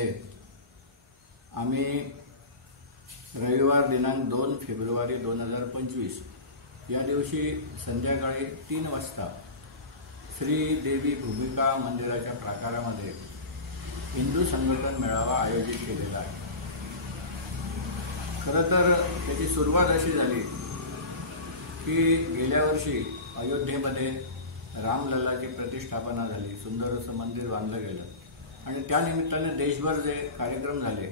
मध्ये आम्ही रविवार दिनांक 2 फेब्रुवारी 2025 या दिवशी संध्याकाळी 3 वाजता श्री देवी भूमिका मंदिराच्या प्राकारामध्ये हिंदू संघटन मेळावा आयोजित केलेला आहे। खरं तर त्याची सुरुवात अशी झाली की गेल्या वर्षी अयोध्येमध्ये रामलल्लाची प्रतिष्ठापना झाली, सुंदर असं मंदिर बांधलं गेलं आणि त्या निमित्ताने देशभर जे कार्यक्रम झाले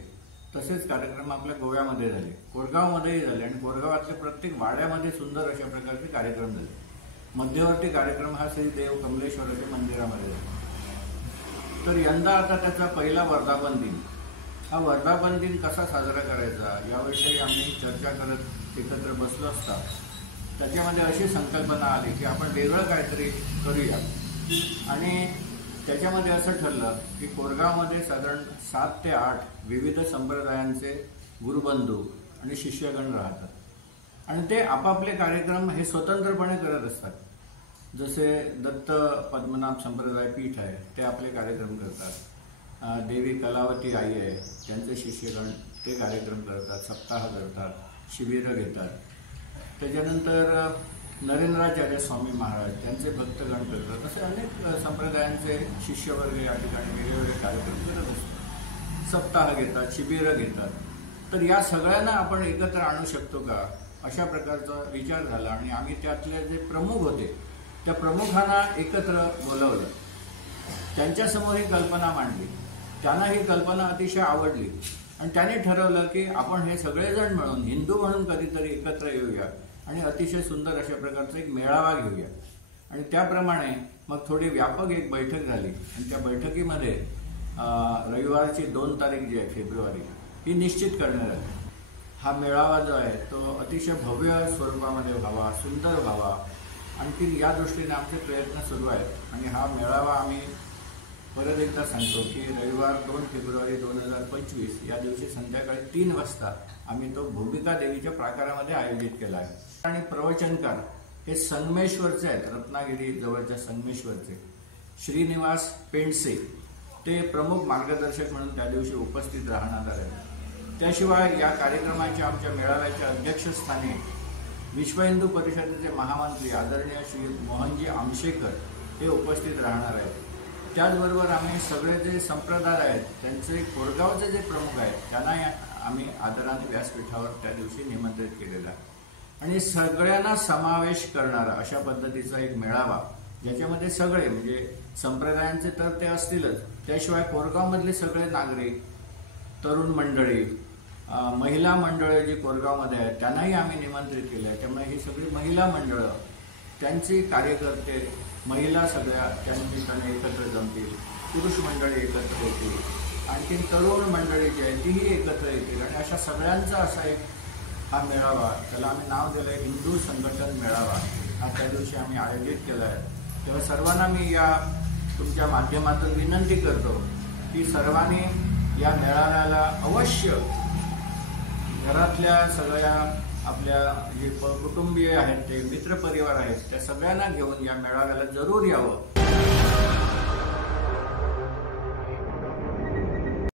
तसेच कार्यक्रम आपल्या गोव्यामध्ये झाले, कोरगावमध्येही झाले आणि कोरगावातल्या प्रत्येक वाड्यामध्ये सुंदर अशा प्रकारचे कार्यक्रम झाले। मध्यवर्ती कार्यक्रम हा श्री देव कमलेश्वराच्या मंदिरामध्ये झाला। तर यंदा आता त्याचा पहिला वर्धापन दिन, हा वर्धापन दिन कसा साजरा करायचा याविषयी आम्ही चर्चा करत एकत्र बसलो असता त्याच्यामध्ये अशी संकल्पना आली की आपण वेगळं काहीतरी करूया आणि त्याच्यामध्ये असं ठरलं की कोरगावमध्ये साधारण 7 ते 8 विविध संप्रदायांचे गुरुबंधू आणि शिष्यगण राहतात आणि ते आपापले कार्यक्रम हे स्वतंत्रपणे करत असतात। जसे दत्त पद्मनाभ संप्रदाय पीठ आहे ते आपले कार्यक्रम करतात, देवी कलावती आई आहे त्यांचे शिष्यगण ते कार्यक्रम करतात, सप्ताह करतात, शिबिरं घेतात। त्याच्यानंतर नरेंद्राचार्य स्वामी महाराज त्यांचे भक्तगण करतात, असे अनेक संप्रदायांचे शिष्यवर्ग या ठिकाणी वेगवेगळे कार्यक्रम करत असतात, सप्ताह घेतात, शिबिरं घेतात। तर या सगळ्यांना आपण एकत्र आणू शकतो का अशा प्रकारचा विचार झाला आणि आम्ही त्यातले जे प्रमुख होते त्या प्रमुखांना एकत्र बोलवलं, त्यांच्यासमोर ही कल्पना मांडली, त्यांना ही कल्पना अतिशय आवडली आणि त्याने ठरवलं की आपण हे सगळेजण मिळून हिंदू म्हणून कधीतरी एकत्र येऊया आणि अतिशय सुंदर अशा प्रकारचा एक मेळावा घेऊया। आणि त्याप्रमाणे मग थोडी व्यापक एक बैठक झाली आणि त्या बैठकीमध्ये रविवारची 2 तारीख जी आहे फेब्रुवारी ही निश्चित करण्यात आली। हा मेळावा जो आहे तो अतिशय भव्य स्वरूपामध्ये व्हावा, सुंदर व्हावा, आणखी या दृष्टीने आमचे प्रयत्न सुरू आहेत आणि हा मेळावा आम्ही परत एकदा सांगतो की रविवार 2 फेब्रुवारी 2025 या दिवशी संध्याकाळी 3 वाजता आम्ही तो भूमिका देवीच्या प्राकारामध्ये आयोजित केला आहे। आणि प्रवचनकार हे संगमेश्वरचे आहेत, रत्नागिरी जवळच्या संगमेश्वरचे श्रीनिवास पेंडसे ते प्रमुख मार्गदर्शक म्हणून त्या दिवशी उपस्थित राहणार आहेत। त्याशिवाय या कार्यक्रमाच्या आमच्या मेळाव्याच्या अध्यक्षस्थानी विश्व हिंदू परिषदेचे महामंत्री आदरणीय श्री मोहनजी आमशेकर हे उपस्थित राहणार आहेत। त्याचबरोबर आम्ही सगळे जे संप्रदाय आहेत त्यांचे कोरगावचे जे प्रमुख आहेत त्यांना आम्ही आदराने व्यासपीठावर त्या दिवशी निमंत्रित केलेला आहे आणि सगळ्यांना समावेश करणारा अशा पद्धतीचा एक मेळावा ज्याच्यामध्ये सगळे म्हणजे संप्रदायांचे तर ते असतीलच, त्याशिवाय कोरगावमधले सगळे नागरिक, तरुण मंडळी, महिला मंडळे जी कोरगावमध्ये आहेत त्यांनाही आम्ही निमंत्रित केलं आहे। त्यामुळे ही सगळी महिला मंडळं, त्यांची कार्यकर्ते, महिला सगळ्या त्या निमित्ताने एकत्र जमतील, पुरुष मंडळी एकत्र येतील, आणखी तरुण मंडळी जी आहे तीही एकत्र येतील आणि अशा सगळ्यांचा असा एक हा मेळावा, त्याला आम्ही नाव दिलं आहे हिंदू संघटन मेळावा, हा त्या दिवशी आम्ही आयोजित केला आहे। तेव्हा सर्वांना मी या तुमच्या माध्यमातून विनंती करतो की सर्वांनी या मेळाव्याला अवश्य घरातल्या सगळ्या आपल्या जे कुटुंबीय आहेत ते मित्रपरिवार आहेत त्या सगळ्यांना घेऊन या मेळाव्याला जरूर यावं